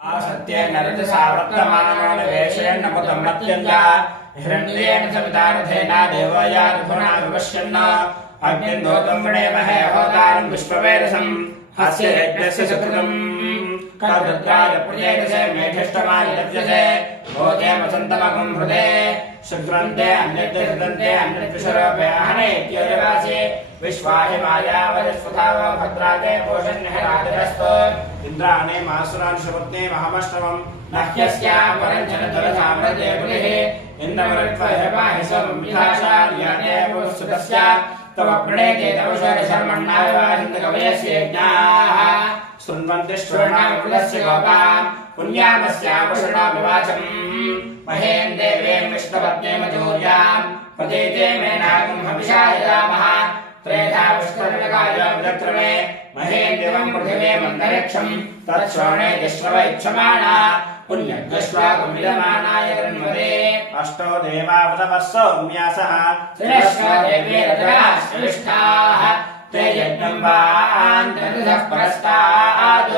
आसत्येन रजसा वर्तमानोऽनिवेशयन् नमुतमत्यञ्च हिरण्येन सवितारथेन देवयादुना विपश्यन् अग्निन्दोतं वृणेमहे होतारं विश्ववेदसम् अस्य यज्ञस्य सुकृतम् कर्तृत्राय प्रियेजसे मेधिष्ठमाय लभ्यसे भोजे वसन्तमगं हृदे शुक्रन्ते अन्यद्य हृदन्ते अन्यद्विषरोपयाहने इत्यरिवासि विश्वाहि मायावरिस्वधावो भद्राते पोषण्यहराजरस्तो इन्द्राणे मासुरान् शुभत्ने महमष्टमम् नह्यस्यां वरञ्जनतरसामृते पुलिः इन्द्रवरत्वहेवाहि स्वं विधाशार्याणे पुरुषुतस्य तव प्रणेते तव शर्मण्णाविवाहिन्तकवयस्य यज्ञाः शृण्वन्ति श्रवणाकुलस्य गोपाम् पुण्यामस्यावशृणोऽभिवाचम् महेन् देवेन् विष्णुपत्ने मजूर्याम् पदेते मे नागम् हविषा यदामः त्रेधा विष्णुर्नगाय विदक्रमे महेन् दिवम् पृथिवे मन्तरिक्षम् तच्छोणे दिश्रवैक्षमाणा पुण्यग्रश्वाकुमिलमानाय गृह्णवते अष्टो देवावतवः सौम्यासः त्रिरश्व देवीरतराः श्रेष्ठाः ते यज्ञम् वान्तरितः परस्तात्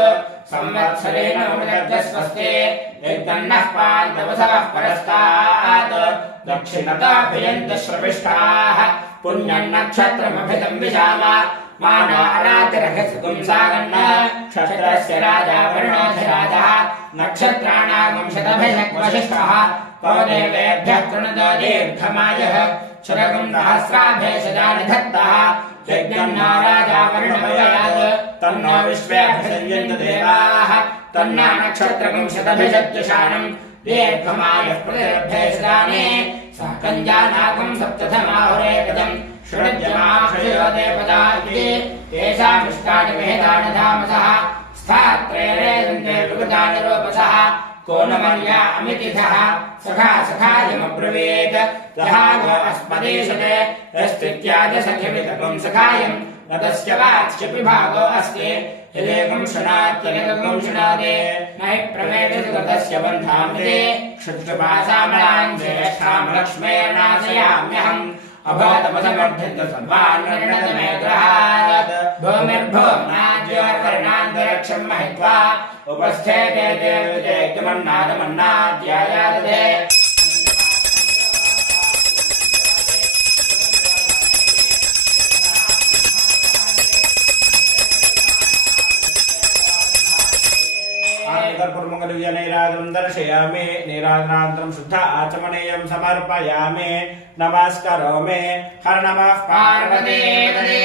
संवत्सरेण मृतस्वस्ते यज्ञन्नः पान्तवसवः परस्तात् दक्षिणताभियन्त श्रविष्ठाः पुण्यन्नक्षत्रमभितं विशाम मानो अरातिरघसुगुंसागन्न क्षत्रस्य राजा वर्णोऽधिराजः नक्षत्राणागं शतभिषक्वशिष्टः तव देवेभ्यः कृणुतो दीर्घमायुः शरगं सहस्राभेषजानि धत्तः यज्ञं नो राजा वर्णमयात् तन्नो विश्वेऽभिसंयन्त देवाः तन्नो नक्षत्रगं शतभिषत्युषाणं दीर्घमायुः प्रतिरभ्येषजानि सः कञ्जानागं सप्तथमाहुरेकदम् षडज्जमाक्षयो पदार्थे येषामिष्टानि विहितानि धामसः स्थात्रेरेदन्ते विगतानि रूपसः कोनमर्या अमितिथः सखा सखायमब्रवीत् सहागो अस्मदेशते यस्तित्यादसखिवितकं सखायं न तस्य वाच्यपि भागो अस्ति यदेकं शृणात्यनेकं शृणोति न हि प्रवेशति तस्य बन्धामृते क्षुद्रपासामलान् ज्येष्ठां लक्ष्मेर्नाशयाम्यहम् अभवतपथमर्धित सर्वान् निर्णतमे ग्रहात् भूमिर्भूम्नाद्योर्वर्णान्तरिक्षं महित्वा उपस्थेते देवतेक्यमन्नादमन्नाद्यायादते नैराजं दर्शयामि नैराजनान्तरं शुद्ध आचमनीयं समर्पयामि नमस्करोमि हर नमः पार्वतीपते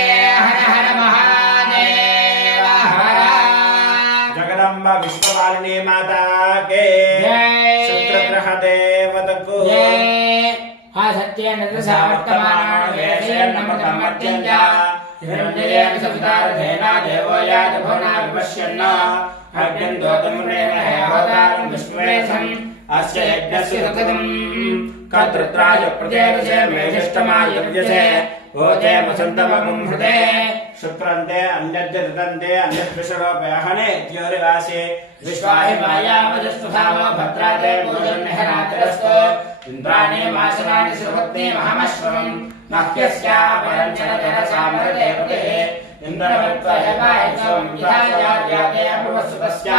हर हर महादेव हर जगदम्ब विश्ववारिणी माता के शुक्रग्रह देवतको सत्येन वर्तमानमर्त्यञ्च हिरण्येन सवितारथेन देवो यादभुना विपश्यन् अग्निन्दोतमृणेमहे होतारं विष्णुवेदसम् अस्य यज्ञस्य सुकृतम् कर्तृत्राय प्रजेदसे मेधिष्ठमाय लभ्यसे भोजे वसन्तमगं हृदे शुक्रन्ते अन्यद्य ऋतन्ते अन्यद्विषरोपयाहने द्योरिवासि विश्वाहि मायावजस्तुधामो भद्राते पूजन्यहरातिरस्तो इन्द्राणि मासनानि सुभक्ते महमश्वम् नह्यस्यापरञ्चनतरसामरते पुलिः इन्द्रवत्वहेवाहितं विधायार्याते अभवसुतस्य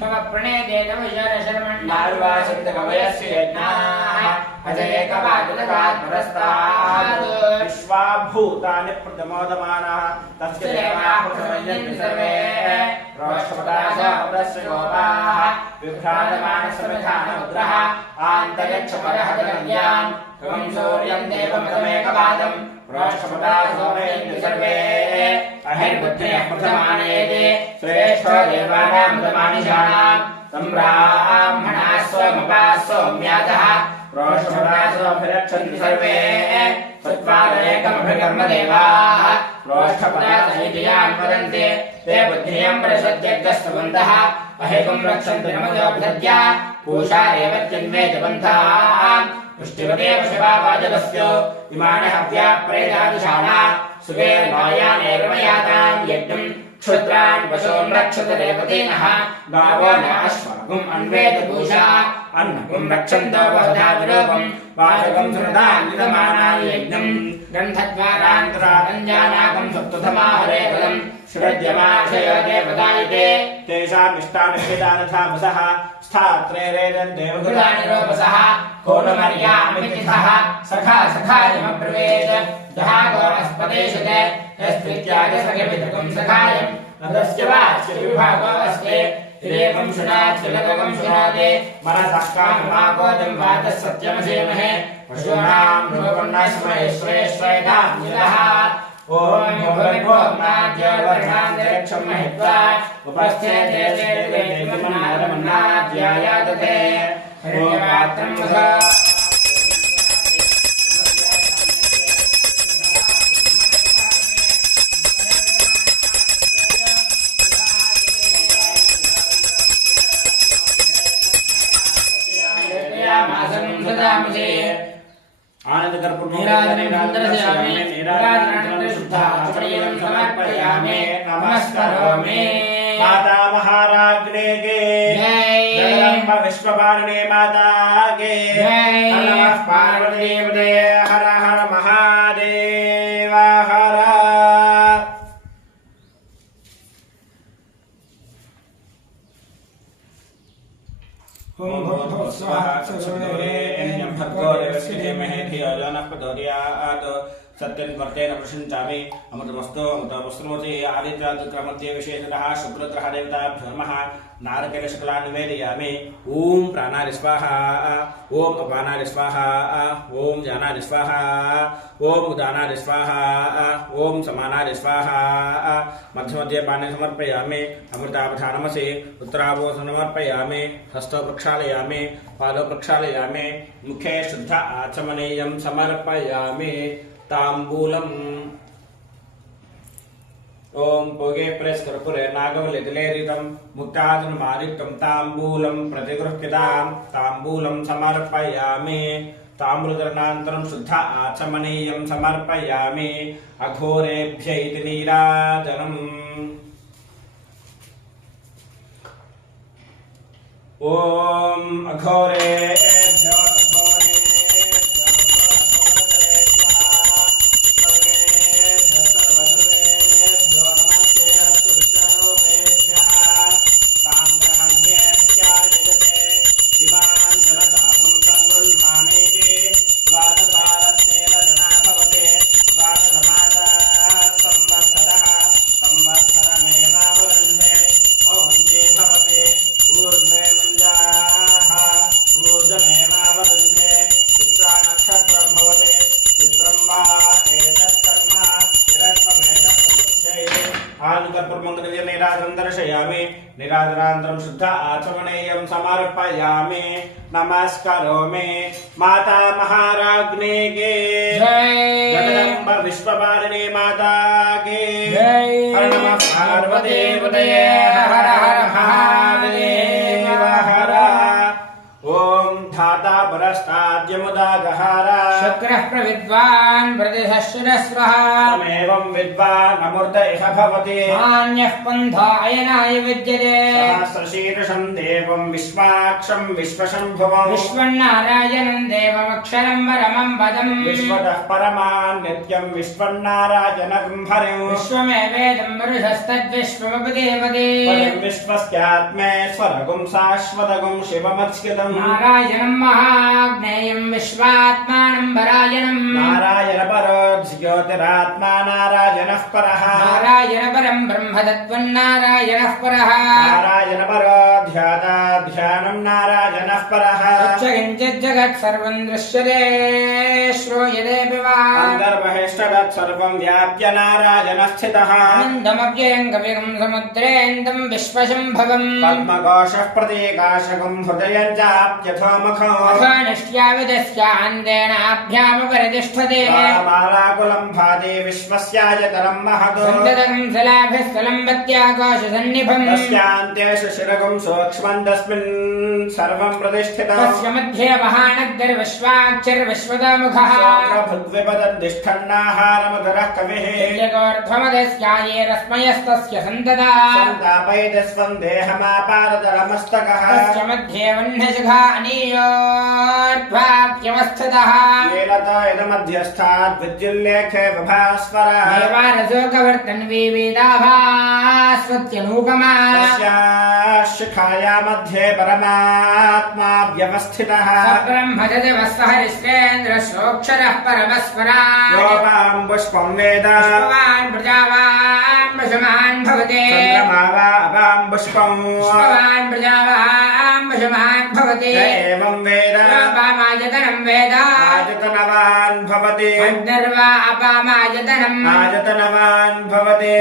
तव प्रणेते तव शर्मण्णाविवासितकवयस्य यज्ञाः अजयेकवादिलकात् परस्तात् विश्वाभूतानि प्रथमोदमानः तस्य देवाः प्रथमयन्ति सर्वे रोषपदासः गोपाः विभ्राजमानसमिधानमुद्रः आन्तरिक्षपरहतगम्याम् त्वं सूर्यं देवमतमेकवादम् रोषपदासोमयन्ति सर्वे अहिर्बुद्धयः प्रथमानयेते श्रेष्ठो देवानां सम्ब्राह्मणाः सोमपाः सौम्यातः रोषपदासोऽभिरक्षन्ति सर्वे सत्त्वादरेकमभिकर्मदेवाः रोषपदासहितयान् वदन्ति ते बुद्धियं प्रसद्यग्रस्तवन्तः अहेकं रक्षन्ति नमजोऽभ्यद्या पूषा रेवत्यन्वेतपन्थाः पुष्टिपते वशवा वाजगस्यो इमानि हव्या प्रेतादिशाना सुवेर्मायानेर्मयातां यज्ञं क्षुद्रान् पशून् रक्षत देवतेनः गावो न अश्वगुम् अन्वेति पूषा अन्नगुम् रक्षन्तो बहुधा विरूपम् वाचकम् सुरदान्वितमानाय यज्ञम् गन्धद्वारान्तरागञ्जानाकम् सप्तथमाहरेफलम् श्रुत्यमाक्षयो देवतायते तेषामिष्टानिष्ठितानथामसः स्थात्रे रेदन्ते वृदानिरोपसः कोणमर्यामितिथः सखा सखायमब्रवीत् जहागो अस्पदेशते यस्त्वित्यागसखमितकम् सखायम् अदस्य वाच्य विभागो अस्ते हिरेकम् शृणात् किलकम् शृणोति मनसः काममाकोदम् वातः सत्यमसेमहे पशूनाम् नृपन्नस्महेश्वरेश्वरेताम् निलः ॐ भुवन्भोग्नाद्योर्वर्णान्तरिक्षम् महित्वा उपस्थे देवेन्द्रमन्नाद्यायातते हिरण्यपात्रम् वसा आनंद कर्पूर समर्पयामि नमस्करोमि माता महाराज्ञे के जगदम्ब विश्वपालिने माता के नमः पार्वती पते हर हर महादेव हर ओम भूर्भुवः स्वः एन्यं भर्गो देवस्य धीमहि धियो यो नः प्रचोदयात् सत्यं वर्तेन प्रशंसामि अमृतमस्तु अमृतमस्तुमति आदित्यादिक्रमध्ये विशेषतः शुक्रग्रह देवताभ्यो नमः नारकेलशकलान् निवेदयामि ॐ प्राणाय स्वाहा ॐ अपानाय स्वाहा ॐ ज्ञानाय स्वाहा ॐ उदानाय स्वाहा ॐ समानाय स्वाहा मध्यमध्ये पाने समर्पयामि अमृतावधानमसि उत्तरावो समर्पयामि हस्तो प्रक्षालयामि पादो प्रक्षालयामि मुखे शुद्ध आचमनीयं समर्पयामि ताम्बूलम् ओम भोगे प्रेस कर्पूरे नागवलितलेरितं मुक्ताजनमादिक्तं ताम्बूलं प्रतिगृह्यतां ताम्बूलं समर्पयामि ताम्बूलधरणान्तरं शुद्ध आचमनीयं समर्पयामि अघोरेभ्य इति नीराजनम् ओम अघोरेभ्यो दर्शयामि निराजनान्तरं शुद्ध आचमनीयं समर्पयामि नमस्करोमि माता महाराज्ञे के जगदम्ब विश्वपालिने माता के हर नमः पार्वती पतये हर हर महादेव हर ओम धाता परस्ताद्यमुदागहार शुक्रः प्रविद्वान् प्रतिशश्रस्वः तमेवं विद्वान् अमृत इह भवति मान्यः पन्था अयनाय विद्यते सहस्रशीर्षं देवं विश्वाक्षं विश्वशम्भुवं विश्वन्नारायणं देवमक्षरं परमं पदम् विश्वतः परमान् नित्यं विश्वन्नारायणं हरिं विश्वमेवेदं पुरुषस्तद्विश्वमुपदेवते पदं विश्वस्यात्मेश्वरगुं शाश्वतगुं शिवमच्युतं नारायणं महाज्ञेयं विश्वात्मानं परायणं नारायण परो ज्योतिरात्मा नारायणः परः नारायण परं ब्रह्म तत्त्वन्नारायणः परः नारायण परो ध्याता ध्यानं नारायणः परः किञ्चित् जगत् सर्वं दृश्यते श्रूयतेऽपि वा अन्तर्बहिष्टतत् सर्वं व्याप्य नारायणः स्थितः अनन्तमव्ययं कविगं समुद्रेन्दं विश्वशम्भवम् पद्मकोशः प्रतीकाशकं हृदयं चाप्यथोमुखम् अथानिष्ट्याविदस्यान्तेनाभ्यामुपरितिष्ठते मालाकुलं भाति विश्वस्यायतरं महत् सन्ततं सलाभिस्थलं वत्याकाशसन्निभम् तस्यान्ते शिशिरगुं सूक्ष्मं तस्मिन् सर्वं प्रतिष्ठितम् तस्य मध्ये महानग्निर्विश्वाक्षर्विश्वतोमुखः भुग्विपदन्तिष्ठन्नाहारमधुरः कविः यज्ञकोर्ध्वमदस्याये रश्मयस्तस्य सन्तता सन्तापयितस्वं देहमापादतलमस्तकः तस्य मध्ये वह्निशिखा अनीयोर्ध्वाप्यवस्थितः येलता यदमध्यस्थात् विद्युल्लेखे विभास्वरः देवारसोकवर्तन्वी वेदाभास्वत्यनूपमा तस्याः शिखाया मध्ये परमात्मा व्यवस्थितः ब्रह्मजदिवः हरिश्चेन्द्रशोक्षरः परमस्वराट् योपां पुष्पं वेद पुष्पवान् प्रजावान् पशुमान् भवते चन्द्रमा वा अपां पुष्पं पुष्पवान् प्रजावान् पशुमान् भवते य एवं वेद अपामायतनं वेद आयतनवान् भवति अग्निर्वा अपामायतनम् आयतनवान् भवति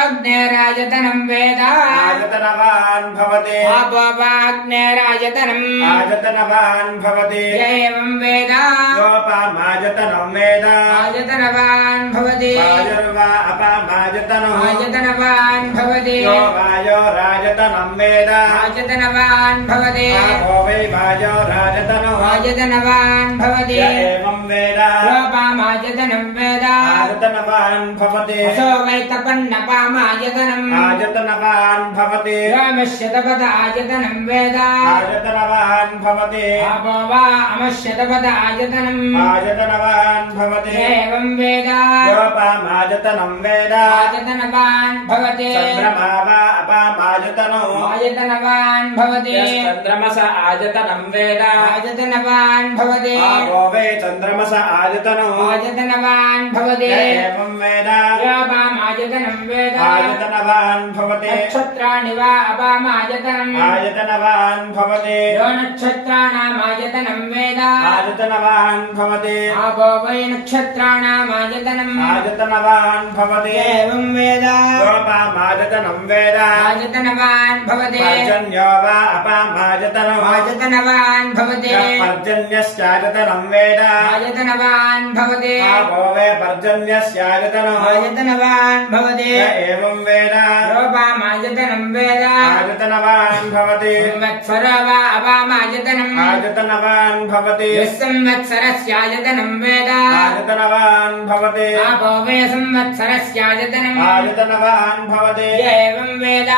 अग्निरायतनं वेद आयतनवान् भवति अपोपाग्निरायतनम् आयतनवान् भवति य एवं वेद योपामायतनं वेद आयतनवान् भवति वायुर्वा अपामायतनम् आयतनवान् भवति यो वायोरायतनं वेद आयतनवान् भवति आपो वै वायोरायतनम् आयतनवान् भवति य एवं वेद योपामायतनं वेद आयतनवान् भवति असो वै तपन्नपामायतनम् आयतनवान् भवति योमश्यतपद आयतनं वेद आयतनवान् भवति आपो वा अमश्यतपद आयतनम् आयतनवान् भवति एवं वेद योपामायतनं वेद आयतनवान् भवति चन्द्रमा वा अपामायतनो आयतनवान् भवति चन्द्रमस आयतनं वेद आयतनवान् भवति आपो वै चन्द्रमस आयतनो आयतनवान् भवति य एवं वेद योपामायतनं वेद आयतनवान् भवति नक्षत्राणि वा अपामायतनम् आयतनवान् भवति यो नक्षत्राणामायतनं वेद आयतनवान् भवति आपो वै नक्षत्राणामायतनम् आयतनवान् भवति एवं वेद योपामायतनं वेद आयतनवान् भवति पर्जन्यो वा अपामायतनो आयतनवान् भवति पर्जन्यस्यायतनं वेद आयतनवान् भवति आपो वै पर्जन्यस्यायतनो आयतनवान् भवति य एवं वेद योपामायतनं वेद आयतनवान् भवति संवत्सर वा अपामायतनम् आयतनवान् भवति संवत्सरस्यायतनं वेद आयतनवान् भवति आपो वै संवत्सरस्यायतनम् आयतनवान् भवति य एवं वेद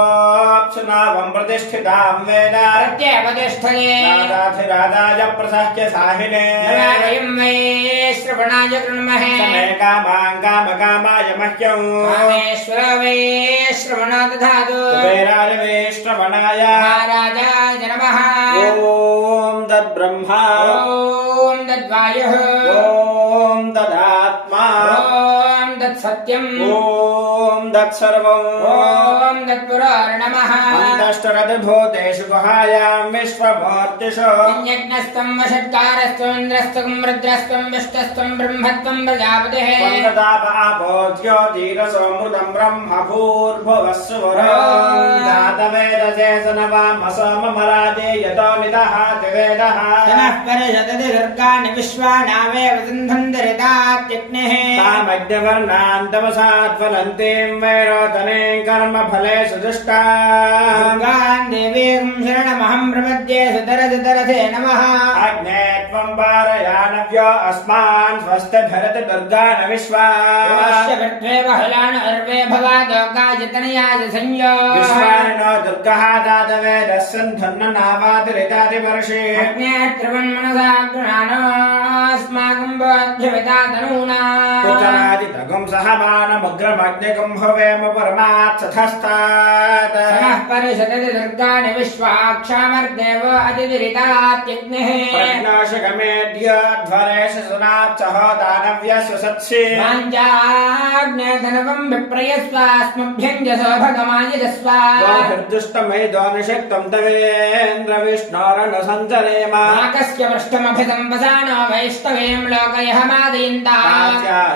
योपामायोऽप्सुनावं प्रतिष्ठितां वेद प्रत्यपतिष्ठये राधाधिराधाय प्रसह्य साहिने वयं वै श्रवणाय कृण्महे समे कामां कामकामाय मह्यं कामेश्वर वै श्रवणो दधातु कुबेराय वै श्रवणाय महाराजाय नमः ॐ तद्ब्रह्मा ॐ तद्वायुः ॐ तदात्मा ॐ तत्सत्यम् ॐ तत्सर्वम् ॐ तत्पुरार्णमः अन्तष्टरद्भूतेषु गुहायां विश्वमूर्तिषु यज्ञस्त्वं वषट्कारस्त्वन्द्रस्त्वं रुद्रस्त्वं विष्णुस्त्वं ब्रह्मत्वं प्रजापतिः त्वं आपो ज्योतिरसोऽमृतं ब्रह्म भूर्भुवः सुवरं जातवेदसे सनवामसोममराजे यतो निदहाति वेदः नः परिषदति दुर्गाणि विश्वानावेव सिन्धुन्दरितात्यग्निः तामज्ञवर्णान्तमसात्फलन्तीं वैरोचनीं कर्मफलेषु दुष्टाम् दुर्गां देवीं शरणमहं प्रपद्ये सुतरसे नमः अग्ने त्वं पारयानव्यो अस्मान् स्वस्तिभिरत दुर्गाण विश्वा विश्वे बहलान अर्वे भवादो गायतनयाज संयो विश्वानिनो दुर्गः दातवेदस्सन्धन्न नावातिरितातिवर्षे अग्ने त्रिवन्मनसा गृहाणोऽस्माकं बोध्यवितातनूना पुत्रादितगुं सहमानमुग्रमग्निगुं भवेम परमात्सथस्तात् नः परिषदति दुर्गाणि विश्वाक्षामर्देव अतिविरितात्यग्निः प्रज्ञाशगमेद्योध्वरेश सुनात्सह दानव्यस्य सत्सि वाञ्छाग्नेधनवं विप्रयस्वास्मभ्यञ्जसो भगमायजस्व दुष्टमयिदो निषक्तं तवेन्द्र विष्णोरनुसञ्चरेम नाकस्य पृष्ठमभिसम्पसानो वैष्णवीं लोकयहमादयन्ता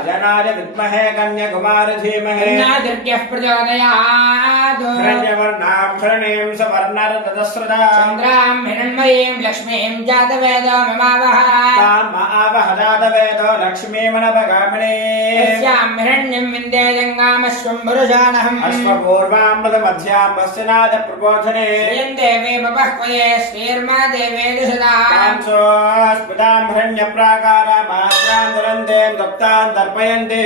जनाय विद्महे कन्याकुमार धीमहि दुर्ग्यः प्रचोदयात् हिरण्यवर्णां हिरण्यं सवर्णरतस्रदा चन्द्रां हिरण्मयीं लक्ष्मीं जातवेदो ममाव ममावः ताम आवहदातवेदो लक्ष्मीमनपगामिनी यस्यां हिरण्यं विन्दे जङ्गामश्वं पुरुषाणहम् अश्वपूर्वामृतमध्याम् वस्यनाद प्रबोधने श्रियं देवे बपह्वये श्रीर्मा देवे दुषदाम् कांसोऽस्मिताम् हिरण्यप्राकारामात्राम् दुरन्तेन् तप्तान् तर्पयन्ति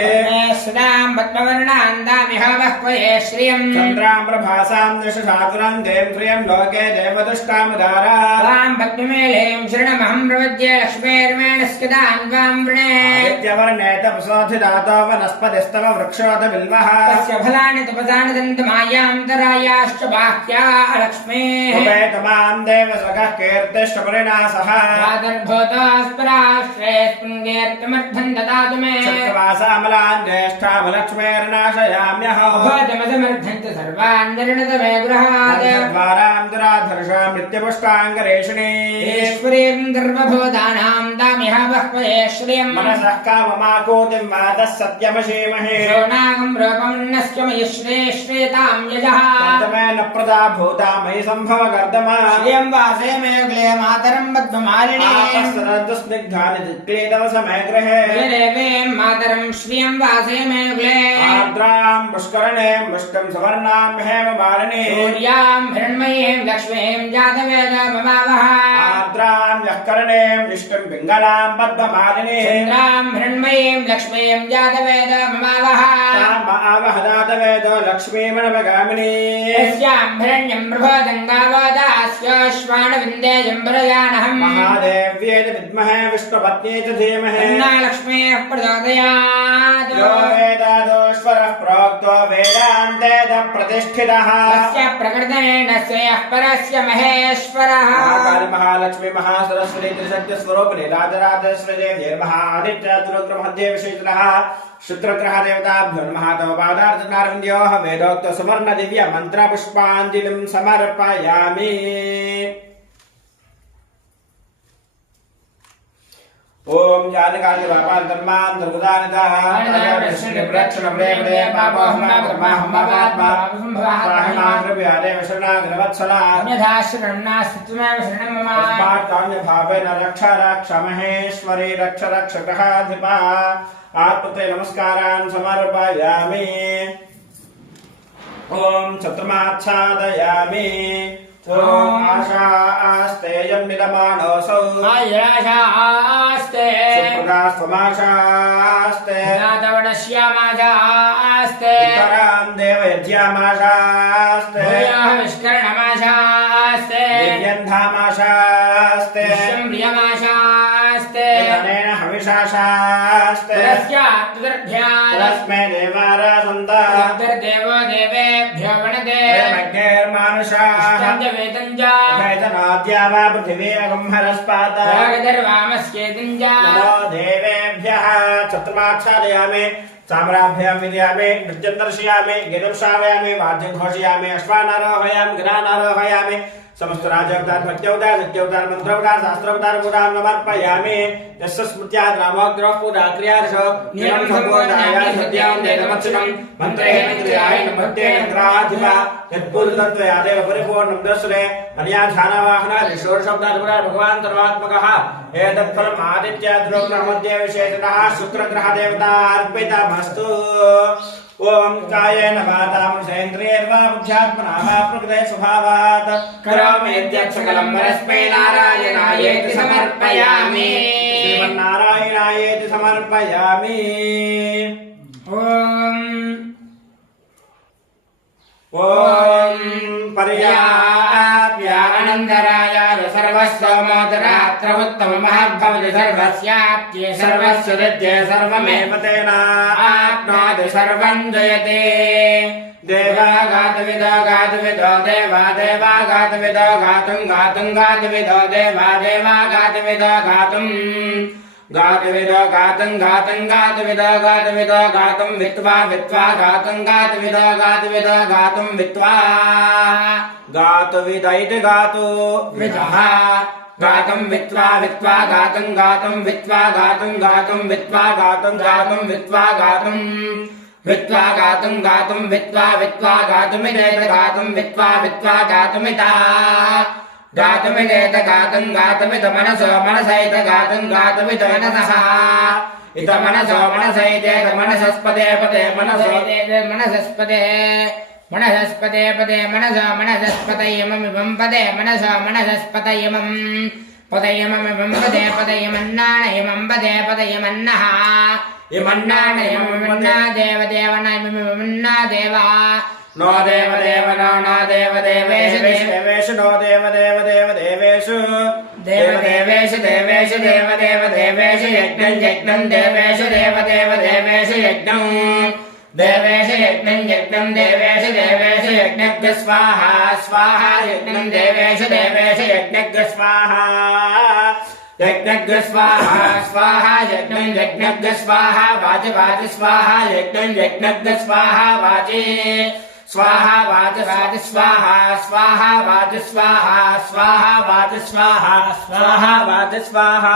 सदां पद्मवर्णान् दामिह बह्वये श्रियम् चन्द्राम् प्रभासाम् दशशातुरन्तेम् प्रियम् लोके देवदुष्टामुदाराम् त्वां पद्ममेलें शरणमहं प्रपद्ये लक्ष्मीर्मेण स्कितान् त्वां वृणे आदित्यवर्णे तपसोऽधिदातो वनस्पतिस्तव वृक्षोऽथ बिल्वः तस्य फलानि तपसानि दन्तमायान्तरायाश्च बाह्या लक्ष्मीः उपैतमाम् देवसखः कीर्तिष्टपरिणासः प्रादर्भूतोऽस्पराश्रेयस्पृङ्गेऽर्कमर्थं ददातु मे चक्रवासामलान् ज्येष्ठामलक्ष्मीर्नाशयाम्यहो भोजमसमर्थं च सर्वान् निर्णत मे गृहात् द्वाराम् दुराधर्षाम् नित्यपुष्टाङ्गरेषिणी ईश्वरीं गर्वभूतानां दामिह बह्वये श्रियम् मनसः काममाकोतिम् वातः सत्यमशीमहे शोणागं रूपमन्नस्य मयि श्रेतां यजः कर्दमेन प्रदा भूता मयि सम्भव कर्दमा श्रियं वासे मे कुले मातरं पद्ममालिनी आपस्तरन्तु स्निग्धानि दिक्लीतव समय गृहे देवीं मातरं श्रियं वासे मे कुले आर्द्राम् पुष्करणीम् पुष्कम् सुवर्णाम् हेममालिनी सूर्यां हिरण्मयीं लक्ष्मीं जातवेद ममावः आर्द्राम् यःकरणीम् इष्टम् पिङ्गलाम् पद्ममालिनी चन्द्रां हिरण्मयीं लक्ष्मीं जातवेद ममावः ताम आवहदातवेदो लक्ष्मीमनपगामिनी यस्यां हिरण्यं प्रभोदङ्गावदास्योश्वाणविन्दे जम्बरयानहम् महादेव्यै च विद्महे विष्णुपत्न्यै च धीमहि तन्ना लक्ष्मीः प्रचोदयात् यो वेदादोश्वरः प्रोक्तो वेदान्ते च प्रतिष्ठितः तस्य प्रकृतेन श्रेयः परस्य महेश्वरः महाकाली महालक्ष्मी महासरस्वती त्रिशक्तिस्वरूपिणी राजराजेश्वरी महादित्यादिरुद्रमध्ये विशेषतः शुक्रग्रह देवताभ्यो नमः तव पादार्चनारविन्द्योः वेदोक्त सुवर्ण दिव्य मंत्र पुष्पाञ्जलिं समर्पयामि। ओम जानकानि पापान्तर्मान् दुर्गदानितः रक्ष महेश्वरी रक्ष रक्ष ग्रहाधिपा आत्मते नमस्कारान् समर्पयामि। ओम चतुर्माच्छादयामि। ओम आशास्तेयं निदमानोऽसौ आयाशास्ते सुप्रकाशमाशास्ते नादवणश्यामाशास्ते उत्तरां देवयज्ञामाशास्ते भूयाः विष्करणमाशास्ते दिव्यन्धामाशास्ते प्रियमाशास्ते अनेन हविषाशास्ते तस्यात्तुदर्भ्यात् तस्मै देवारासन्ता देवो देवेभ्यो गणते मग्नेर्मानुषाः वेदञ्च वेदनाद्या वा पृथिवी अगम्हरस्पात रागधर्वामस्येदञ्च नमो देवेभ्यः। चतुर्माच्छादयामि साम्राभ्याम् विदयामि नृत्यं दर्शयामि गीतं श्रावयामि वाद्यं घोषयामि अश्वानारोहयामि गणानारोहयामि समस्त राजवतार भक्त्यवतार सत्यवतार मंत्रवतार शास्त्रवतार पुराण समर्पयामि। यस्य स्मृत्यात् रामोग्रह पुरा क्रियार्षो नियमं सम्बोधाय सत्यां देवमच्युतं मन्त्रेण क्रियाय भक्तेन ग्राधिपा यत्पूर्वतत्वयादेव परिपूर्णं दर्शने अन्याध्यानवाहन ऋषोर्षब्दात् पुरा भगवान् सर्वात्मकः एतत्फलम् आदित्याद्रोग्रहमध्ये विशेषतः शुक्रग्रह देवता अर्पितमस्तु। ओम कायेन वाचा मनसेन्द्रियैर्वा बुद्ध्यात्मना वा प्रकृते स्वभावात् करोमि यद्यत् सकलं परस्मै नारायणायेति समर्पयामि। श्रीमन्नारायणायेति समर्पयामि। ओम पर्याप्यानन्दराय सर्वस्वमोदरात्र उत्तममहद्भवति सर्वस्याप्ये सर्वस्य हृद्ये सर्वमेव तेन आप्नोति सर्वं जयते। देवागातविदो गातविदो देवा देवा गातविदो गातुं गातुं गातविदो देवा देवा गातविदो गातुं गातविदो गातुं गातुं गातविदो गातविदो गातुं वित्वा वित्वा गातुं गातविदो गातविदो गातुं वित्वा गातुविदैति गातु विदः गातुं वित्वा वित्वा गातुं गातुं वित्वा गातुं गातुं वित्वा गातुं गातुं वित्वा गातुं वित्वा गातुं गातुं वित्वा वित्वा गातुमिदेत गातुं वित्वा वित्वा गातुमिता गातुमिदेत गातुं गातुमित मनसो मनसैत गातुं गातुमित मनसः इत मनसो मनसैतेत मनसस्पदे पदे मनसो मनसस्पदे मनसस्पदे पदे मनसो मनसस्पतयममिवं पदे मनसो मनसस्पतयमं पदयममिवं पदे पदयमन्नाणयमं पदे पदयमन्नः यमन्नाणयमन्ना देवदेवनायमन्ना देवा नो देवदेव नो देवदेवेषु देवेषु नो देवदेवेषु देवदेवेषु देवेषु देवदेवेषु यज्ञं यज्ञं देवेषु देवदेवेषु यज्ञं देवेषु यज्ञं यज्ञं देवेषु यज्ञज्ञ स्वाहा स्वाहा यज्ञं देवेषु यज्ञज्ञ स्वाहा यज्ञज्ञ स्वाहा स्वाहा यज्ञं यज्ञज्ञ स्वाहा वाचि वाचि स्वाहा यज्ञं यज्ञज्ञ स्वाहा वाचि स्वाहा वाचि वाचि स्वाहा स्वाहा वाचि स्वाहा स्वाहा वाचि स्वाहा स्वाहा वाचि स्वाहा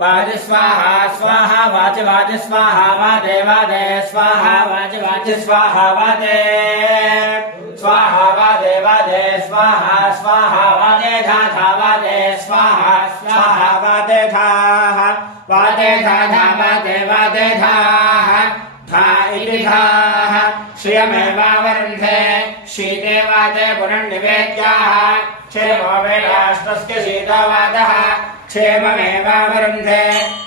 वाचि स्वाहा स्वाहा वाचि वाचि स्वाहा वादे वादे स्वाहा वाचि वाचि स्वाहा वादे स्वाहा वादे वादे स्वाहा स्वाहा वादे धा धा वादे स्वाहा स्वाहा वादे धा वादे धा धा वादे वादे धा धा इति धाः श्रियमेवावरुन्धे शीते वादे पुनर्निवेद्याः क्षेमो वेदास्तस्य शीतोवादः क्षेममेवावरुन्धे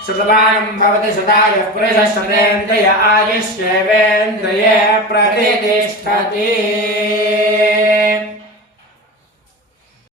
श्रुतवानं भवति सुतायुः पुरुषश्रुतेन्द्रिय आयुष्येवेन्द्रिये प्रतिष्ठति।